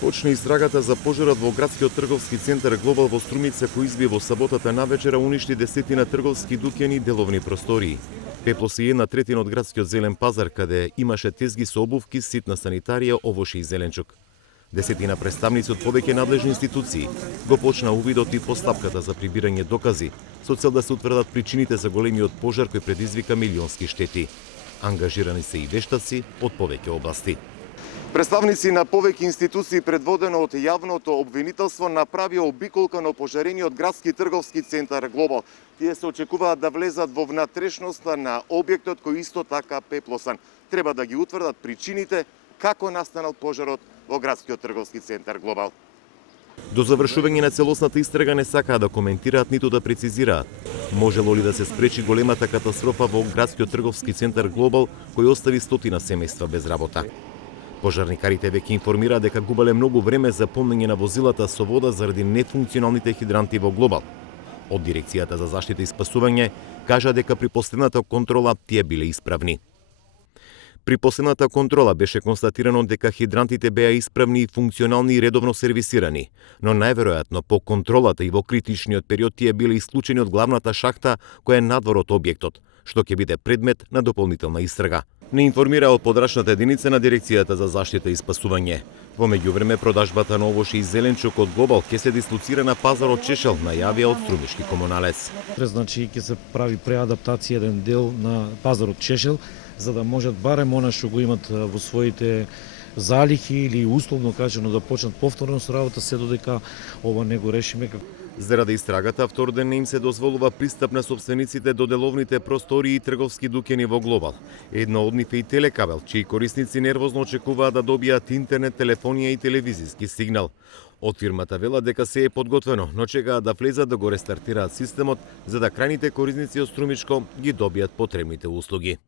Почна истрагата за пожарот во градскиот трговски центар Глобал во Струмица, кој изби во саботата навечера уништи десетина трговски дуќани и деловни простории. Пепло се 1/3 од градскиот зелен пазар, каде имаше тезги со обувки, ситна санитарија, овошје и зеленчук. Десетина представници од повеќе надлежни институции го почна увидот и постапката за прибирање докази, со цел да се утврдат причините за големиот пожар кој предизвика милионски штети. Ангажирани се и вештаци од повеќе области. Представници на повеќе институции предводено од јавното обвинителство направија обиколка на пожарениот градски трговски центар Глобал. Тие се очекуваат да влезат во внатрешноста на објектот кој исто така пеплосан. Треба да ги утврдат причините како настанал пожарот во градскиот трговски центар Глобал. До завршување на целосната истрага не сакаат да коментираат ниту да прецизираат. Можело ли да се спречи големата катастрофа во градскиот трговски центар Глобал, кој остави стотина семејства без работа? Пожарникарите веќе информираат дека губеле многу време за помнење на возилата со вода заради нефункционалните хидранти во Глобал. Од Дирекцијата за заштита и спасување кажа дека при последната контрола тие биле исправни. При последната контрола беше констатирано дека хидрантите беа исправни и функционални и редовно сервисирани, но најверојатно по контролата и во критичниот период тие биле исклучени од главната шахта која е надвор од објектот, што ќе биде предмет на дополнителна истрага. Не информира од подрачната единица на Дирекцијата за заштита и спасување. Во меѓувреме продажбата на овошје и зеленчук од Глобал ќе се дислоцира на пазарот Чешел, најавија од струмишки комуналец. Значи ќе се прави преадаптација еден дел на пазарот Чешел, за да можат барем она што го имат во своите залихи или условно кажано да почнат повторно со работа се додека ова не го решиме. Заради истрагата, втор ден не им се дозволува пристап на собствениците до деловните простории и трговски дуќани во Глобал. Едно од нив е и Телекабел, чии корисници нервозно очекуваат да добијат интернет, телефонија и телевизиски сигнал. Од фирмата велат дека се е подготвено, но чекаат да влезат да го рестартираат системот за да крајните корисници од Струмичко ги добијат потребните услуги.